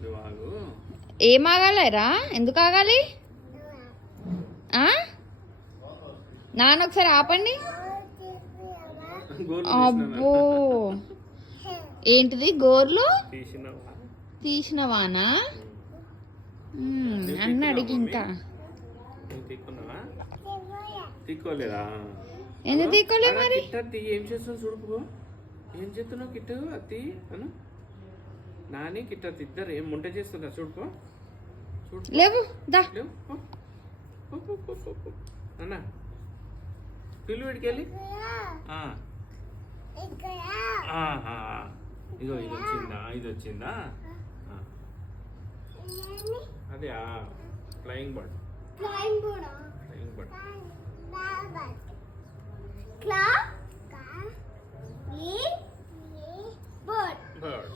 నువ్వు ఆగు. ఏం ఆగాలేరా? ఎందుకు ఆగాలి? నాన్న ఒకసారి ఆపండి. అబ్బో ఏంటిది గోర్లు తీసినవానా అన్న అడిగి ఇంకా తీసుకోలేదా? ఎందుకు తీసుకోలే మరి? ఏం చేస్తున్నావు చూడుకో. ఏం చేస్తున్నావు కిట్టు? అత్తి అను నాని కిట్ట ఇద్దరు ఏం వంట చేస్తున్నా చూడుకో. లేవు దా అన్న పిల్లు వీడికెళ్ళి. ఇదో ఇది వచ్చిందా? ఇది వచ్చిందా? అదే flying bird. Flying bird. Bird.